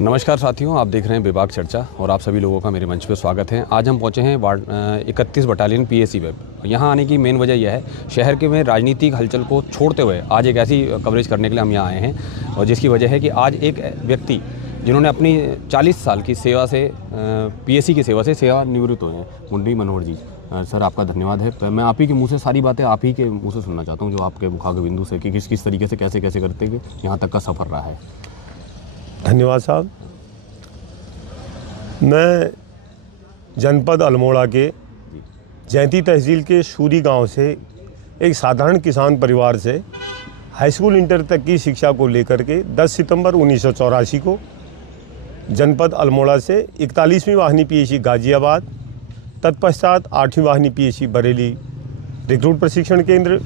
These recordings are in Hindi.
नमस्कार साथियों, आप देख रहे हैं विभाग चर्चा और आप सभी लोगों का मेरे मंच पर स्वागत है। आज हम पहुंचे हैं वार्ड 31 बटालियन पीएसी वेब। यहाँ आने की मेन वजह यह है, शहर के में राजनीतिक हलचल को छोड़ते हुए आज एक ऐसी कवरेज करने के लिए हम यहाँ आए हैं, और जिसकी वजह है कि आज एक व्यक्ति जिन्होंने अपनी 40 साल की सेवा से पीएसी की सेवा से सेवानिवृत्त हुए हैं, मुंडी मनोहर जी। सर, आपका धन्यवाद है। मैं आप ही के मुंह से सारी बातें आप ही के मुंह से सुनना चाहता हूँ, जो आपके मुखाग्र बिंदु से कि किस तरीके से कैसे कैसे करते हुए यहाँ तक का सफ़र रहा है। धन्यवाद साहब। मैं जनपद अल्मोड़ा के जैंती तहसील के सूरी गांव से एक साधारण किसान परिवार से हाई स्कूल इंटर तक की शिक्षा को लेकर के 10 सितंबर 1984 को जनपद अल्मोड़ा से 41वीं वाहिनी पीएसी गाजियाबाद, तत्पश्चात 8वीं वाहिनी पीएसी बरेली रिक्रूट प्रशिक्षण केंद्र,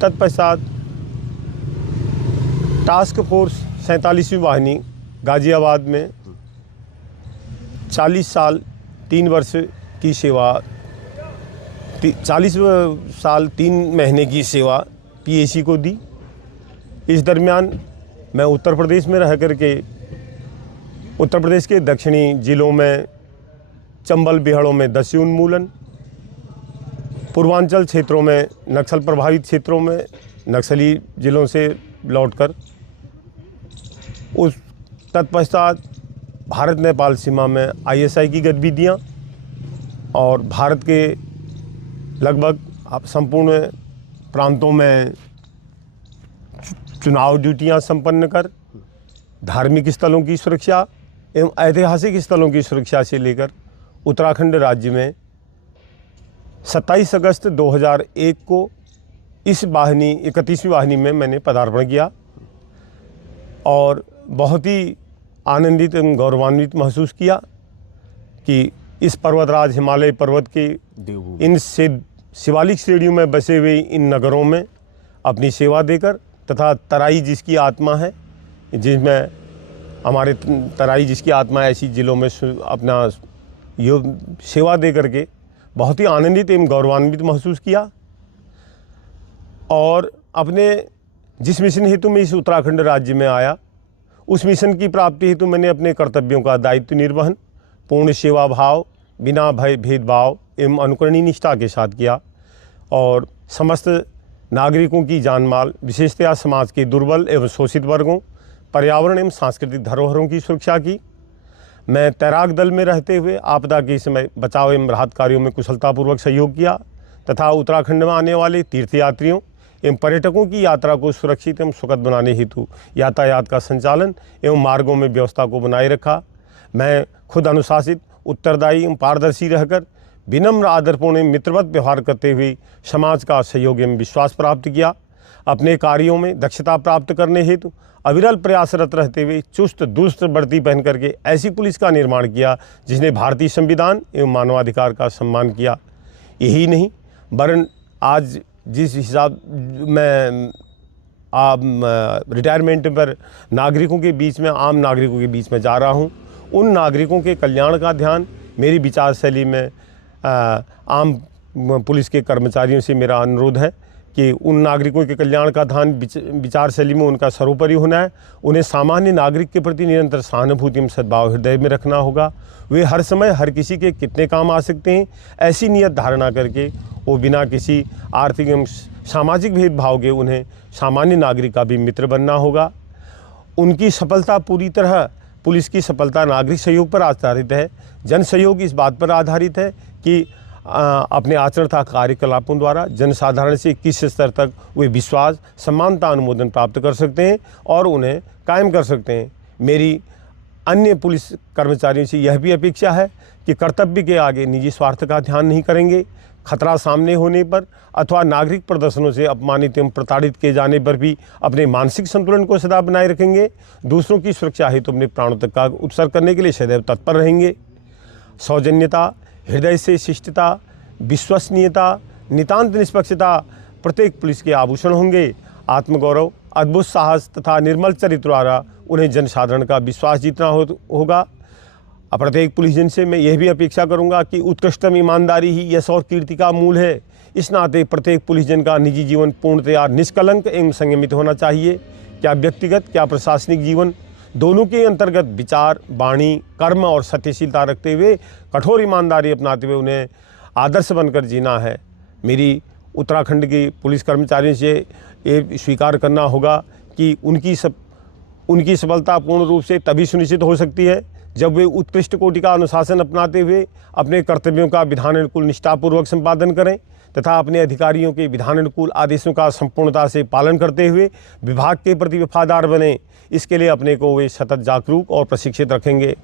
तत्पश्चात टास्क फोर्स 47वीं वाहिनी गाजियाबाद में 40 साल 3 वर्ष की सेवा 40 साल 3 महीने की सेवा पीएसी को दी। इस दरमियान मैं उत्तर प्रदेश में रह करके उत्तर प्रदेश के दक्षिणी जिलों में चंबल बिहाड़ों में दस्यु उन्मूलन, पूर्वांचल क्षेत्रों में नक्सल प्रभावित क्षेत्रों में नक्सली जिलों से लौटकर उस तत्पश्चात भारत नेपाल सीमा में आईएसआई की गतिविधियाँ और भारत के लगभग संपूर्ण प्रांतों में चुनाव ड्यूटियाँ संपन्न कर धार्मिक स्थलों की सुरक्षा एवं ऐतिहासिक स्थलों की सुरक्षा से लेकर उत्तराखंड राज्य में 27 अगस्त 2001 को इस वाहिनी 31वीं वाहिनी में मैंने पदार्पण किया और बहुत ही आनंदित एवं गौरवान्वित महसूस किया कि इस पर्वतराज हिमालय पर्वत के इन शिवालिक श्रेणियों में बसे हुए इन नगरों में अपनी सेवा देकर तथा तराई जिसकी आत्मा है, जिसमें हमारे तराई जिसकी आत्मा ऐसी जिलों में अपना सेवा दे करके बहुत ही आनंदित एवं गौरवान्वित महसूस किया। और अपने जिस मिशन हेतु मैं इस उत्तराखंड राज्य में आया, उस मिशन की प्राप्ति हेतु मैंने अपने कर्तव्यों का दायित्व निर्वहन पूर्ण सेवा भाव, बिना भय भेदभाव एवं अनुकरणीय निष्ठा के साथ किया और समस्त नागरिकों की जानमाल, विशेषतया समाज के दुर्बल एवं शोषित वर्गों, पर्यावरण एवं सांस्कृतिक धरोहरों की सुरक्षा की। मैं तैराक दल में रहते हुए आपदा के समय बचाव एवं राहत कार्यों में कुशलतापूर्वक सहयोग किया तथा उत्तराखंड में आने वाले तीर्थयात्रियों एवं पर्यटकों की यात्रा को सुरक्षित एवं सुखद बनाने हेतु यातायात का संचालन एवं मार्गों में व्यवस्था को बनाए रखा। मैं खुद अनुशासित, उत्तरदायी एवं पारदर्शी रहकर विनम्र, आदरपूर्ण एवं मित्रवत व्यवहार करते हुए समाज का सहयोग एवं विश्वास प्राप्त किया। अपने कार्यों में दक्षता प्राप्त करने हेतु अविरल प्रयासरत रहते हुए चुस्त दुरुस्त वर्दी पहन करके ऐसी पुलिस का निर्माण किया जिसने भारतीय संविधान एवं मानवाधिकार का सम्मान किया। यही नहीं वरन आज जिस हिसाब में रिटायरमेंट पर नागरिकों के बीच में, आम नागरिकों के बीच में जा रहा हूँ, उन नागरिकों के कल्याण का ध्यान मेरी विचारशैली में आम पुलिस के कर्मचारियों से मेरा अनुरोध है कि उन नागरिकों के कल्याण का ध्यान विचारशैली में उनका सर्वोपरि होना है। उन्हें सामान्य नागरिक के प्रति निरंतर सहानुभूति एवं सद्भाव हृदय में रखना होगा। वे हर समय हर किसी के कितने काम आ सकते हैं, ऐसी नियत धारणा करके वो बिना किसी आर्थिक एवं सामाजिक भेदभाव के उन्हें सामान्य नागरिक का भी मित्र बनना होगा। उनकी सफलता पूरी तरह पुलिस की सफलता नागरिक सहयोग पर आधारित है। जन सहयोग इस बात पर आधारित है कि अपने आचरण तथा कार्यकलापों द्वारा जनसाधारण से किस स्तर तक वे विश्वास, समानता, अनुमोदन प्राप्त कर सकते हैं और उन्हें कायम कर सकते हैं। मेरी अन्य पुलिस कर्मचारियों से यह भी अपेक्षा है कि कर्तव्य के आगे निजी स्वार्थ का ध्यान नहीं करेंगे। खतरा सामने होने पर अथवा नागरिक प्रदर्शनों से अपमानित एवं प्रताड़ित किए जाने पर भी अपने मानसिक संतुलन को सदा बनाए रखेंगे। दूसरों की सुरक्षा हेतु अपने प्राणों तक का उत्सर्ग करने के लिए सदैव तत्पर रहेंगे। सौजन्यता, हृदय से शिष्टता, विश्वसनीयता, नितांत निष्पक्षता प्रत्येक पुलिस के आभूषण होंगे। आत्मगौरव, अद्भुत साहस तथा निर्मल चरित्र द्वारा उन्हें जनसाधारण का विश्वास जीतना होगा। प्रत्येक पुलिसजन से मैं यह भी अपेक्षा करूंगा कि उत्कृष्टतम ईमानदारी ही यश और कीर्ति का मूल है। इस नाते प्रत्येक पुलिसजन का निजी जीवन पूर्णतया निष्कलंक एवं संयमित होना चाहिए। क्या व्यक्तिगत, क्या प्रशासनिक जीवन दोनों के अंतर्गत विचार, वाणी, कर्म और सत्यशीलता रखते हुए कठोर ईमानदारी अपनाते हुए उन्हें आदर्श बनकर जीना है। मेरी उत्तराखंड के पुलिस कर्मचारियों से ये स्वीकार करना होगा कि उनकी सफलता पूर्ण रूप से तभी सुनिश्चित हो सकती है जब वे उत्कृष्ट कोटि का अनुशासन अपनाते हुए अपने कर्तव्यों का विधानानुकूल निष्ठापूर्वक संपादन करें तथा अपने अधिकारियों के विधानानुकूल आदेशों का संपूर्णता से पालन करते हुए विभाग के प्रति वफादार बने। इसके लिए अपने को वे सतत जागरूक और प्रशिक्षित रखेंगे।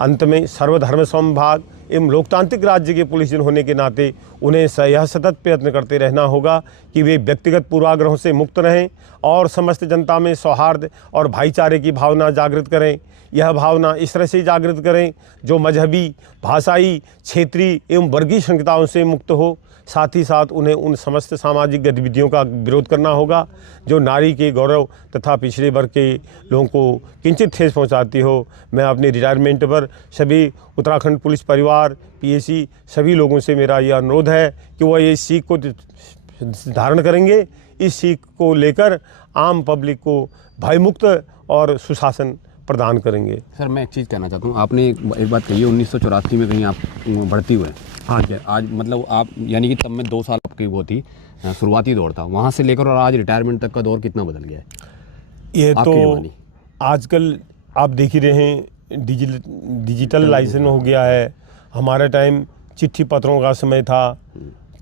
अंत में सर्वधर्म समभाग एवं लोकतांत्रिक राज्य के पुलिस होने के नाते उन्हें यह सतत प्रयत्न करते रहना होगा कि वे व्यक्तिगत पूर्वाग्रहों से मुक्त रहें और समस्त जनता में सौहार्द और भाईचारे की भावना जागृत करें। यह भावना इस तरह से जागृत करें जो मजहबी, भाषाई, क्षेत्रीय एवं वर्गीय संहिताओं से मुक्त हो। साथ ही साथ उन्हें उन समस्त सामाजिक गतिविधियों का विरोध करना होगा जो नारी के गौरव तथा पिछड़े वर्ग के लोगों को किंचित ठेस पहुंचाती हो। मैं अपने रिटायरमेंट पर सभी उत्तराखंड पुलिस परिवार, पीएसी सभी लोगों से मेरा यह अनुरोध है कि वह ये सीख को धारण करेंगे। इस सीख को लेकर आम पब्लिक को भयमुक्त और सुशासन प्रदान करेंगे। सर मैं एक चीज़ कहना चाहता हूँ, आपने एक बात कही 1984 में कहीं आप भर्ती हुए। हाँ क्या आज मतलब आप यानी कि तब में 2 साल आपकी वो थी शुरुआती दौर था, वहाँ से लेकर और आज रिटायरमेंट तक का दौर कितना बदल गया है? ये तो आजकल आप देख ही रहे हैं डिजिटल लाइसेंस हो गया है। हमारा टाइम चिट्ठी पत्रों का समय था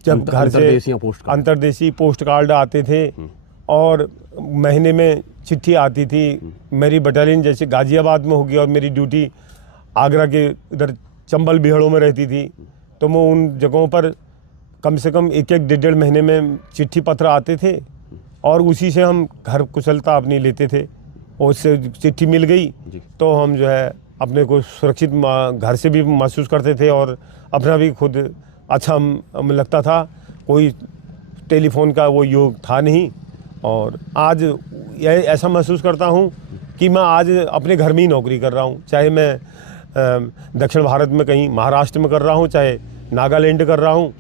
जब घर से अंतर्देशीय पोस्ट कार्ड आते थे और महीने में चिट्ठी आती थी। मेरी बटालियन जैसे गाज़ियाबाद में होगी और मेरी ड्यूटी आगरा के इधर चंबल बिहड़ों में रहती थी, तो मैं उन जगहों पर कम से कम 1-1 महीने में चिट्ठी पत्र आते थे और उसी से हम घर कुशलता अपनी लेते थे। और उससे चिट्ठी मिल गई तो हम जो है अपने को सुरक्षित घर से भी महसूस करते थे और अपना भी खुद अच्छा लगता था। कोई टेलीफोन का वो योग था नहीं और आज ऐसा महसूस करता हूँ कि मैं आज अपने घर में ही नौकरी कर रहा हूँ, चाहे मैं दक्षिण भारत में कहीं महाराष्ट्र में कर रहा हूँ, चाहे नागालैंड कर रहा हूँ।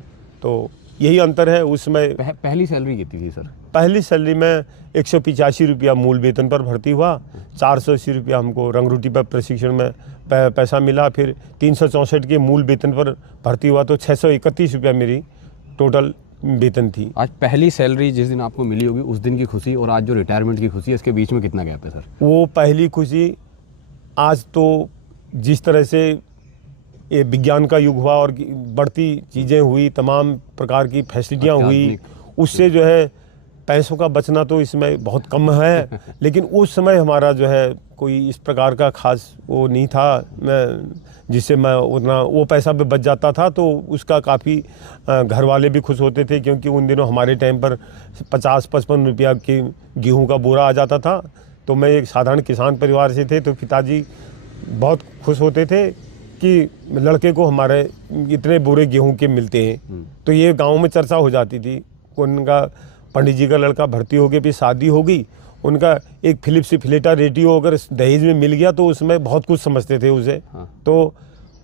तो यही अंतर है। उसमें पहली सैलरी कितनी थी सर? पहली सैलरी में 185 रुपया मूल वेतन पर भर्ती हुआ, 480 रुपया हमको रंगरूटी पर प्रशिक्षण में पैसा मिला, फिर 364 के मूल वेतन पर भर्ती हुआ तो 631 रुपया मेरी टोटल वेतन थी। आज पहली सैलरी जिस दिन आपको मिली होगी उस दिन की खुशी और आज जो रिटायरमेंट की खुशी है इसके बीच में कितना गैप है सर? वो पहली खुशी, आज तो जिस तरह से ये विज्ञान का युग हुआ और बढ़ती चीज़ें हुई, तमाम प्रकार की फैसिलिटियाँ हुई, उससे जो है पैसों का बचना तो इसमें बहुत कम है। लेकिन उस समय हमारा जो है कोई इस प्रकार का खास वो नहीं था, जिससे मैं उतना वो पैसा भी बच जाता था तो उसका काफ़ी घर वाले भी खुश होते थे, क्योंकि उन दिनों हमारे टाइम पर 50-55 रुपया के गेहूं का बोरा आ जाता था। तो मैं एक साधारण किसान परिवार से थे तो पिताजी बहुत खुश होते थे कि लड़के को हमारे इतने बोरे गेहूं के मिलते हैं। तो ये गाँव में चर्चा हो जाती थी। उनका पंडित जी का लड़का भर्ती हो गया, फिर शादी हो गई, उनका एक फिलिप्स फ्लेटा रेडियो अगर दहेज में मिल गया तो उसमें बहुत कुछ समझते थे उसे। हाँ। तो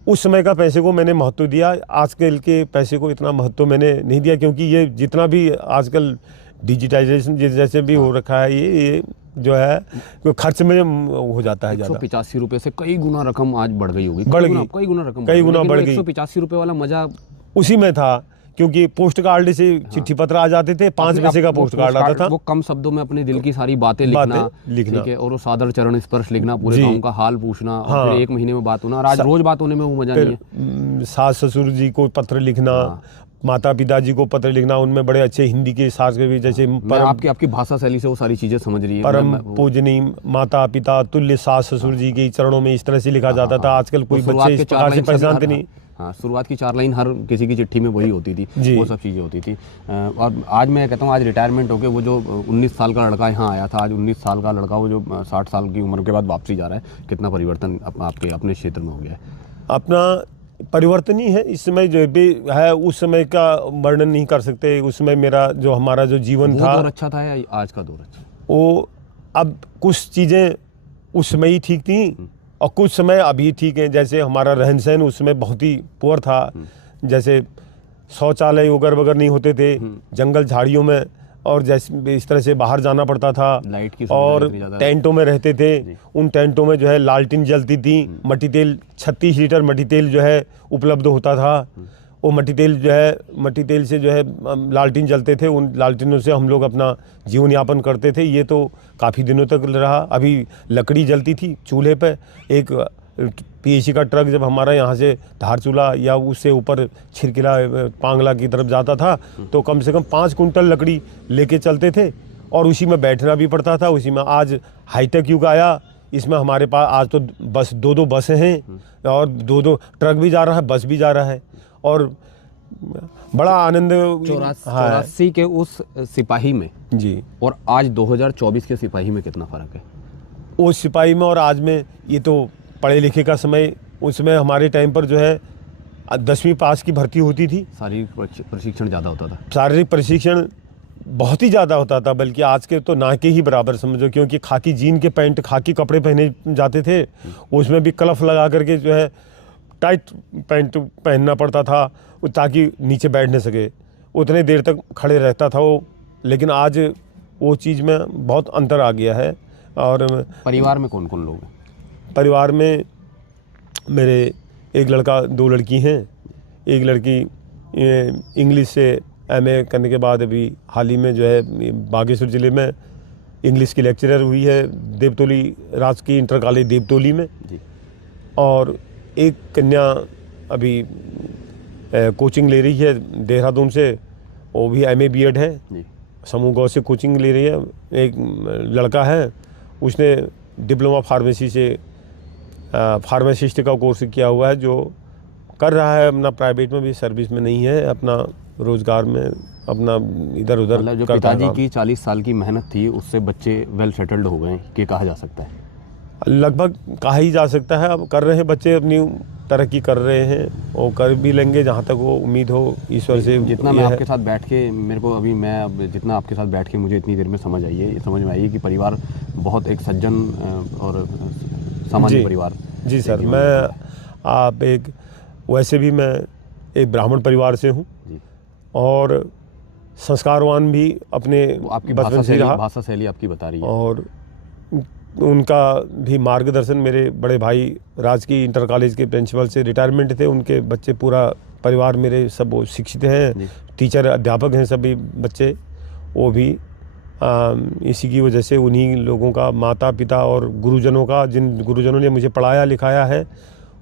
उस समय का पैसे को मैंने महत्व दिया, आजकल के पैसे को इतना महत्व मैंने नहीं दिया, क्योंकि ये जितना भी आजकल डिजिटाइजेशन जैसे भी हो रखा है ये जो है खर्च में हो जाता है ज़्यादा। 185 रुपये से कई गुना रकम आज बढ़ गई होगी। कई गुना बढ़ गई। 185 रुपये वाला मजा उसी में था, क्योंकि पोस्ट कार्ड से चिट्ठी पत्र आ जाते थे, 5 पैसे का पोस्ट कार्ड आता था। वो कम शब्दों में अपने दिल की सारी बातें लिखना। ठीक है, और वो सादर चरण स्पर्श लिखना, पूरे गांव का हाल पूछना। हाँ। और फिर 1 महीने में बात होना, और आज रोज बात होने में वो मजा नहीं है। सास ससुर जी को पत्र लिखना। हाँ। माता पिताजी को पत्र लिखना, उनमें बड़े अच्छे हिंदी के साथ भी, जैसे आपकी भाषा शैली से वो सारी चीजें समझ रही है। परम पूजनी माता पिता तुल्य सास ससुर जी के चरणों में इस तरह से लिखा जाता था। आजकल कोई बच्चे इस प्रकार से पहचानते नहीं। हाँ, शुरुआत की 4 लाइन हर किसी की चिट्ठी में वही होती थी, वो सब चीज़ें होती थी। और आज मैं कहता हूँ आज रिटायरमेंट होकर वो जो 19 साल का लड़का यहाँ आया था, आज 19 साल का लड़का वो जो 60 साल की उम्र के बाद वापसी जा रहा है, कितना परिवर्तन आपके अपने क्षेत्र में हो गया है? अपना परिवर्तन ही है इस समय जो भी है, उस समय का वर्णन नहीं कर सकते। उसमें मेरा जो हमारा जो जीवन था, दौर अच्छा था या आज का दौर अच्छा? वो अब कुछ चीज़ें उस समय ही ठीक थी और कुछ समय अभी ठीक है। जैसे हमारा रहन सहन उस समय बहुत ही पुअर था, जैसे शौचालय वगैरह नहीं होते थे, जंगल झाड़ियों में और जैसे इस तरह से बाहर जाना पड़ता था, लाइट की सुविधा और इतनी ज़्यादा टेंटों में रहते थे। उन टेंटों में जो है लालटेन जलती थी, मट्टी तेल 36 लीटर मट्टी तेल जो है उपलब्ध होता था। वो मट्टी तेल जो है, मट्टी तेल से जो है लालटेन जलते थे, उन लालटेनों से हम लोग अपना जीवन यापन करते थे। ये तो काफ़ी दिनों तक रहा। अभी लकड़ी जलती थी चूल्हे पे। एक पीएसी का ट्रक जब हमारा यहाँ से धारचूला या उससे ऊपर छिरकिला पांगला की तरफ जाता था तो कम से कम 5 कुंटल लकड़ी लेके चलते थे, और उसी में बैठना भी पड़ता था उसी में। आज हाईटेक युग आया, इसमें हमारे पास आज तो बस 2-2 बसें हैं, और 2-2 ट्रक भी जा रहा है, बस भी जा रहा है, और बड़ा आनंद। 84 के उस सिपाही में जी, और आज 2024 के सिपाही में कितना फ़र्क है? उस सिपाही में और आज में, ये तो पढ़े लिखे का समय, उसमें हमारे टाइम पर जो है 10वीं पास की भर्ती होती थी। शारीरिक प्रशिक्षण ज़्यादा होता था। शारीरिक प्रशिक्षण बहुत ही ज़्यादा होता था, बल्कि आज के तो ना के ही बराबर समझो, क्योंकि खाकी जीन के पैंट, खाकी कपड़े पहने जाते थे, उसमें भी कलफ लगा करके जो है टाइट पैंट पहनना पड़ता था ताकि नीचे बैठ न सके, उतने देर तक खड़े रहता था वो। लेकिन आज वो चीज़ में बहुत अंतर आ गया है। और परिवार में कौन कौन लोग हैं? परिवार में मेरे एक लड़का, 2 लड़की हैं। एक लड़की इंग्लिश से एमए करने के बाद अभी हाल ही में जो है बागेश्वर ज़िले में इंग्लिश की लेक्चरर हुई है, देवतोली राजकीय इंटर कॉलेज देवतोली में जी। और एक कन्या अभी कोचिंग ले रही है देहरादून से, वो भी एमए बीएड है, समूह गाँव से कोचिंग ले रही है। एक लड़का है, उसने डिप्लोमा फार्मेसी से फार्मासिस्ट का कोर्स किया हुआ है, जो कर रहा है अपना प्राइवेट में भी, सर्विस में नहीं है, अपना रोजगार में अपना इधर उधर मतलब जो पिताजी की 40 साल की मेहनत थी उससे बच्चे वेल सेटल्ड हो गए, ये कहा जा सकता है? लगभग कहा ही जा सकता है। अब कर रहे हैं बच्चे, अपनी तरक्की कर रहे हैं, वो कर भी लेंगे जहाँ तक वो उम्मीद हो ईश्वर से। जितना मैं आपके साथ बैठ के, मेरे को अभी मैं अब जितना आपके साथ बैठ के मुझे इतनी देर में समझ में आई है कि परिवार बहुत एक सज्जन और सामान्य परिवार। जी सर, मैं आप एक वैसे भी मैं एक ब्राह्मण परिवार से हूँ, और संस्कारवान भी अपने आपकी बचपन से रहा। भाषा शैली आपकी बता रही है। और उनका भी मार्गदर्शन, मेरे बड़े भाई राजकीय इंटर कॉलेज के प्रिंसिपल से रिटायरमेंट थे, उनके बच्चे, पूरा परिवार मेरे सब शिक्षित हैं, टीचर अध्यापक हैं सभी बच्चे। वो भी इसी की वजह से उन्हीं लोगों का, माता पिता और गुरुजनों का, जिन गुरुजनों ने मुझे पढ़ाया लिखाया है,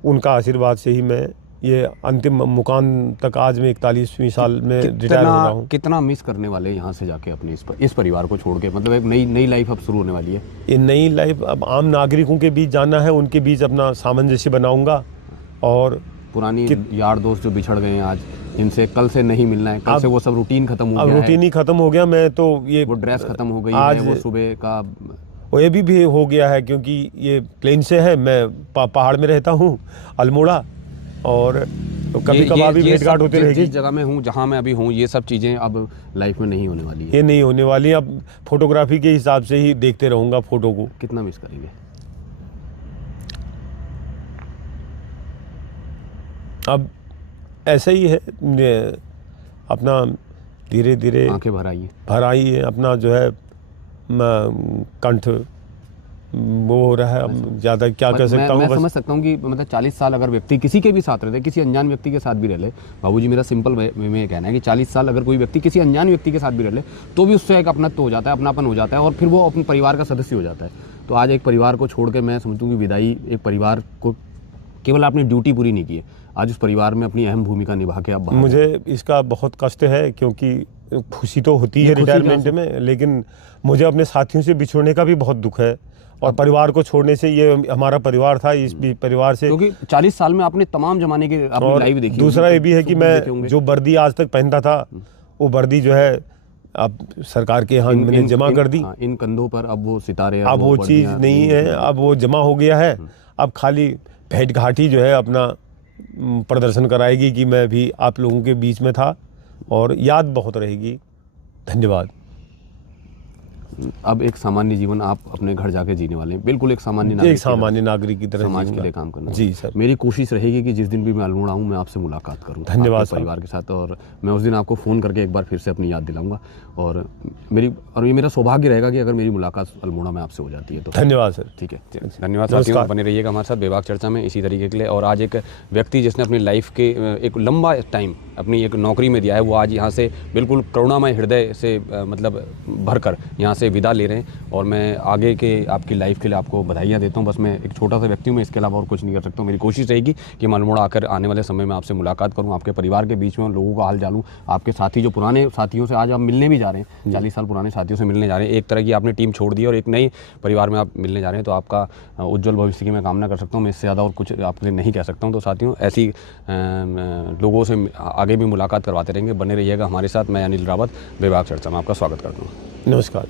उनका आशीर्वाद से ही मैं ये अंतिम मुकाम तक आज मैं 41वीं साल में रिटायर हो रहा हूँ। कितना मिस करने वाले यहाँ से जाके अपने इस परिवार को छोड़ के? मतलब एक नई लाइफ अब शुरू होने वाली है। ये नई लाइफ अब आम नागरिकों के बीच जाना है, उनके बीच अपना सामंजस्य बनाऊंगा, और पुरानी यार दोस्त जो बिछड़ गए हैं आज, इनसे कल से नहीं मिलना है, कल से वो सब रूटीन खत्म हो गया है। रूटीन ही खत्म हो गया। मैं तो ये वो ड्रेस खत्म हो गई आज है, वो सुबह का वो ये भी हो गया है, क्योंकि ये प्लेन से है, मैं पहाड़ में रहता हूँ अल्मोड़ा, और कभी कभार भी भेंट घाट होती रहेगी। जिस जगह में हूँ, जहाँ मैं अभी हूँ, ये सब चीज़ें अब लाइफ में नहीं होने वाली है। ये नहीं होने वाली। अब फोटोग्राफी के हिसाब से ही देखते रहूँगा फोटो को। कितना मिस करेंगे? अब ऐसा ही है, अपना धीरे धीरे आंखें भर आई है, अपना जो है कंठ वो हो रहा है। अब ज़्यादा क्या कह सकता हूँ। मैं समझ सकता हूँ कि मतलब 40 साल अगर व्यक्ति किसी के भी साथ रहते, किसी अनजान व्यक्ति के साथ भी रह ले, बाबूजी मेरा सिंपल वे में ये कहना है कि 40 साल अगर कोई व्यक्ति किसी अनजान व्यक्ति के साथ भी रह ले तो भी उससे एक अपनत्व हो जाता है, अपनापन हो जाता है, और फिर वो अपने परिवार का सदस्य हो जाता है। तो आज एक परिवार को छोड़ के मैं समझता हूँ कि विदाई, एक परिवार को केवल आपने ड्यूटी पूरी नहीं की है, आज उस परिवार में अपनी अहम भूमिका निभा के आप मुझे इसका बहुत कष्ट है, क्योंकि खुशी तो होती है रिटायरमेंट में, लेकिन मुझे अपने साथियों से बिछड़ने का भी बहुत दुख है, और परिवार को छोड़ने से, ये हमारा परिवार था, इस परिवार से, क्योंकि 40 साल में आपने तमाम जमाने की अपनी लाइफ देखी। दूसरा ये भी है कि मैं जो वर्दी आज तक पहनता था, वो वर्दी जो है अब सरकार के यहाँ मैंने जमा कर दी। इन कंधों पर अब वो सितारे, अब वो चीज़ नहीं है, अब वो जमा हो गया है। अब खाली भेंट घाट ही जो है अपना प्रदर्शन कराएगी कि मैं भी आप लोगों के बीच में था, और याद बहुत रहेगी। धन्यवाद। अब एक सामान्य जीवन आप अपने घर जाके जीने वाले हैं, बिल्कुल एक सामान्य एक नागरिक सामान्य नागरिक की तरह समाज के जीऊंगा। लिए काम करना। जी सर। मेरी कोशिश रहेगी कि जिस दिन भी मैं अल्मोड़ा हूँ मैं आपसे मुलाकात करूँ, धन्यवाद आपके साहब। परिवार के साथ, और मैं उस दिन आपको फ़ोन करके एक बार फिर से अपनी याद दिलाऊंगा। और ये मेरा सौभाग्य रहेगा कि अगर मेरी मुलाकात अल्मोड़ा में आपसे हो जाती है तो। धन्यवाद सर। ठीक है, धन्यवाद साथियों, बने रहिएगा हमारे साथ बेबाक चर्चा में इसी तरीके के लिए। और आज एक व्यक्ति जिसने अपनी लाइफ के एक लंबा टाइम अपनी एक नौकरी में दिया है, वो आज यहाँ से बिल्कुल करुणामय हृदय से मतलब भरकर यहाँ से विदा ले रहे हैं। और मैं आगे के आपकी लाइफ के लिए आपको बधाइयाँ देता हूँ। बस मैं एक छोटा सा व्यक्ति हूँ, मैं इसके अलावा और कुछ नहीं कर सकता हूँ। मेरी कोशिश रहेगी कि मैं अल्मोड़ा आकर आने वाले समय में आपसे मुलाकात करूँ, आपके परिवार के बीच में लोगों का हाल जानूँ, आपके साथी जो पुराने साथियों से आज आप मिलने भी जा रहे हैं, 40 साल पुराने साथियों से मिलने जा रहे हैं, एक तरह की आपने टीम छोड़ दी और एक नई परिवार में आप मिलने जा रहे हैं, तो आपका उज्जवल भविष्य की मैं कामना कर सकता हूँ। मैं इससे ज़्यादा और कुछ आपके लिए नहीं कह सकता हूँ। तो साथियों, ऐसी लोगों से आगे भी मुलाकात करवाते रहेंगे, बने रहिएगा हमारे साथ। मैं अनिल रावत बेबाक चर्चा में आपका स्वागत करता हूँ। नमस्कार।